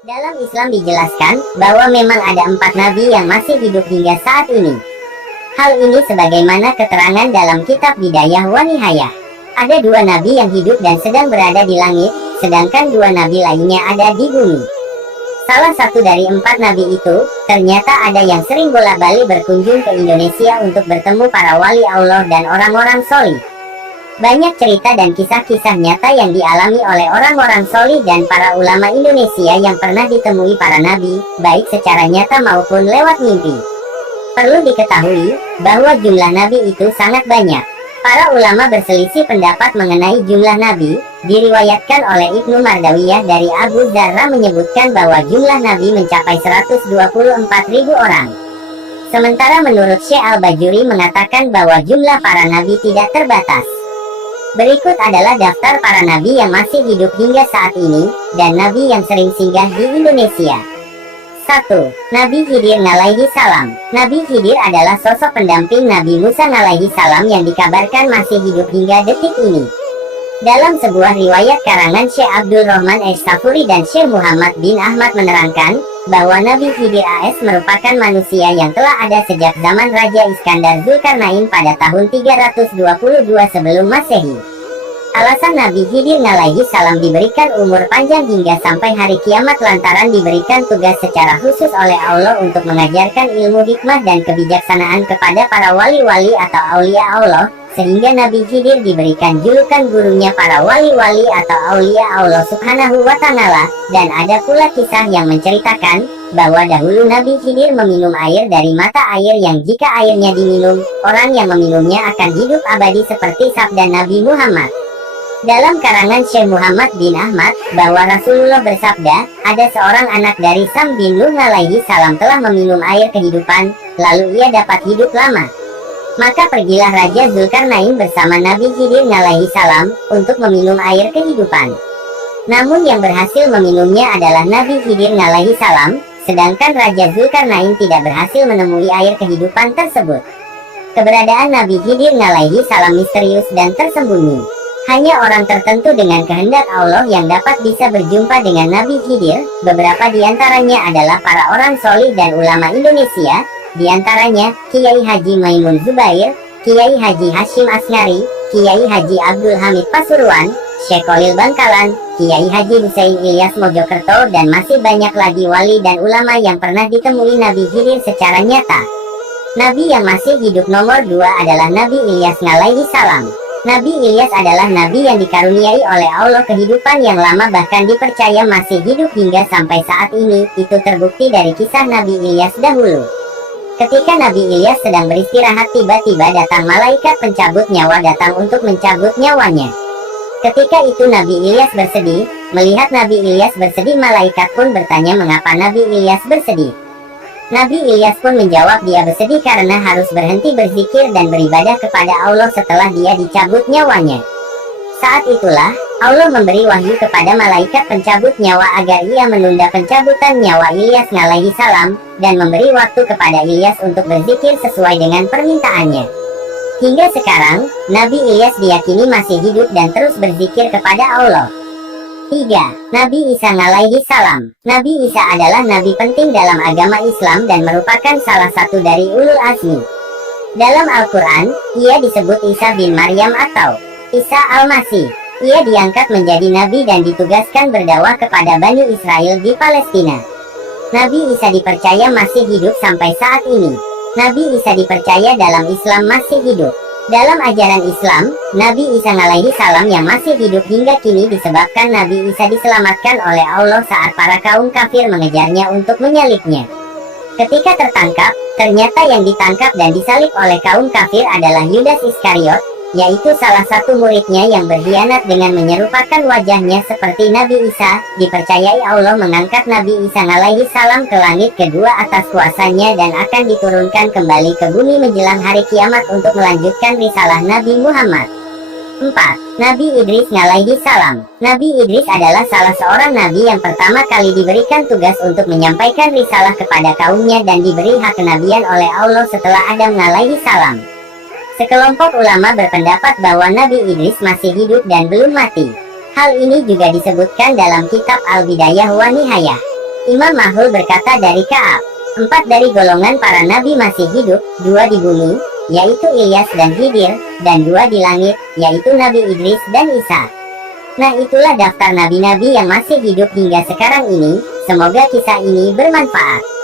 Dalam Islam dijelaskan bahwa memang ada 4 nabi yang masih hidup hingga saat ini. Hal ini sebagaimana keterangan dalam kitab Bidayah wa Nihayah. Ada 2 nabi yang hidup dan sedang berada di langit, sedangkan 2 nabi lainnya ada di bumi. Salah satu dari 4 nabi itu, ternyata ada yang sering bolak-balik berkunjung ke Indonesia untuk bertemu para wali Allah dan orang-orang solih. Banyak cerita dan kisah-kisah nyata yang dialami oleh orang-orang solih dan para ulama Indonesia yang pernah ditemui para nabi, baik secara nyata maupun lewat mimpi. Perlu diketahui, bahwa jumlah nabi itu sangat banyak. Para ulama berselisih pendapat mengenai jumlah nabi. Diriwayatkan oleh Ibnu Mardawiyah dari Abu Zarra menyebutkan bahwa jumlah nabi mencapai 124.000 orang. Sementara menurut Syekh Al-Bajuri mengatakan bahwa jumlah para nabi tidak terbatas. Berikut adalah daftar para nabi yang masih hidup hingga saat ini, dan nabi yang sering singgah di Indonesia. 1. Nabi Khidir alaihi salam. Nabi Khidir adalah sosok pendamping Nabi Musa alaihi salam yang dikabarkan masih hidup hingga detik ini. Dalam sebuah riwayat karangan Syekh Abdul Rahman Es-Safuri dan Syekh Muhammad bin Ahmad menerangkan, bahwa Nabi Khidir AS merupakan manusia yang telah ada sejak zaman Raja Iskandar Zulkarnain pada tahun 322 sebelum Masehi. Alasan Nabi Khidir alaihi salam diberikan umur panjang hingga sampai hari kiamat lantaran diberikan tugas secara khusus oleh Allah untuk mengajarkan ilmu hikmah dan kebijaksanaan kepada para wali-wali atau aulia Allah, sehingga Nabi Khidir diberikan julukan gurunya para wali-wali atau aulia Allah subhanahu wa ta'ala. Dan ada pula kisah yang menceritakan bahwa dahulu Nabi Khidir meminum air dari mata air yang jika airnya diminum, orang yang meminumnya akan hidup abadi seperti sabda Nabi Muhammad. Dalam karangan Syekh Muhammad bin Ahmad, bahwa Rasulullah bersabda, ada seorang anak dari Sam bin Nuh alaihi salam telah meminum air kehidupan, lalu ia dapat hidup lama. Maka pergilah Raja Zulkarnain bersama Nabi Khidir alaihi salam, untuk meminum air kehidupan. Namun yang berhasil meminumnya adalah Nabi Khidir alaihi salam, sedangkan Raja Zulkarnain tidak berhasil menemui air kehidupan tersebut. Keberadaan Nabi Khidir alaihi salam misterius dan tersembunyi. Hanya orang tertentu dengan kehendak Allah yang dapat bisa berjumpa dengan Nabi Khidir. Beberapa diantaranya adalah para orang solih dan ulama Indonesia, diantaranya Kiai Haji Maimun Zubair, Kiai Haji Hashim Asnari, Kiai Haji Abdul Hamid Pasuruan, Syekh Khalil Bangkalan, Kiai Haji Husein Ilyas Mojokerto, dan masih banyak lagi wali dan ulama yang pernah ditemui Nabi Khidir secara nyata. Nabi yang masih hidup nomor 2 adalah Nabi Ilyas alaihi salam. Nabi Ilyas adalah nabi yang dikaruniai oleh Allah kehidupan yang lama, bahkan dipercaya masih hidup hingga sampai saat ini. Itu terbukti dari kisah Nabi Ilyas dahulu. Ketika Nabi Ilyas sedang beristirahat, tiba-tiba datang malaikat pencabut nyawa datang untuk mencabut nyawanya. Ketika itu Nabi Ilyas bersedih. Melihat Nabi Ilyas bersedih, malaikat pun bertanya mengapa Nabi Ilyas bersedih. Nabi Ilyas pun menjawab dia bersedih karena harus berhenti berzikir dan beribadah kepada Allah setelah dia dicabut nyawanya. Saat itulah, Allah memberi wahyu kepada malaikat pencabut nyawa agar ia menunda pencabutan nyawa Ilyas alaihi salam, dan memberi waktu kepada Ilyas untuk berzikir sesuai dengan permintaannya. Hingga sekarang, Nabi Ilyas diyakini masih hidup dan terus berzikir kepada Allah. 3. Nabi Isa alaihi salam. Nabi Isa adalah nabi penting dalam agama Islam dan merupakan salah satu dari ulul azmi. Dalam Al-Quran, ia disebut Isa bin Maryam atau Isa Al-Masih. Ia diangkat menjadi nabi dan ditugaskan berdakwah kepada Bani Israel di Palestina. Nabi Isa dipercaya masih hidup sampai saat ini. Nabi Isa dipercaya dalam Islam masih hidup. Dalam ajaran Islam, Nabi Isa alaihi salam yang masih hidup hingga kini disebabkan Nabi Isa diselamatkan oleh Allah saat para kaum kafir mengejarnya untuk menyalibnya. Ketika tertangkap, ternyata yang ditangkap dan disalib oleh kaum kafir adalah Yudas Iskariot, yaitu salah satu muridnya yang berkhianat dengan menyerupakan wajahnya seperti Nabi Isa. Dipercayai Allah mengangkat Nabi Isa alaihi salam ke langit kedua atas kuasanya dan akan diturunkan kembali ke bumi menjelang hari kiamat untuk melanjutkan risalah Nabi Muhammad. 4. Nabi Idris alaihi salam. Nabi Idris adalah salah seorang nabi yang pertama kali diberikan tugas untuk menyampaikan risalah kepada kaumnya dan diberi hak kenabian oleh Allah setelah Adam alaihi salam. Sekelompok ulama berpendapat bahwa Nabi Idris masih hidup dan belum mati. Hal ini juga disebutkan dalam kitab Al-Bidayah wa Nihayah. 5. Nabi Musa alaihi salam. Nabi Musa adalah nabi penting dalam agama Islam dan merupakan salah satu dari ulul azmi. Dalam Al-Quran, ia disebut Isa bin Maryam atau Isa Al-Masih. Ia diangkat menjadi nabi dan ditugaskan berdakwah kepada Bani Israel di Palestina. Nabi Musa adalah nabi penting dalam agama Islam dan merupakan salah satu dari ulul azmi. Hal ini juga disebutkan dalam kitab Al-Bidayah wa Nihayah. Imam Mahul berkata dari Ka'ab, 4 dari golongan para nabi masih hidup, 2 di bumi, yaitu Ilyas dan Khidir, dan 2 di langit, yaitu Nabi Idris dan Isa. Nah, itulah daftar nabi-nabi yang masih hidup hingga sekarang ini. Semoga kisah ini bermanfaat.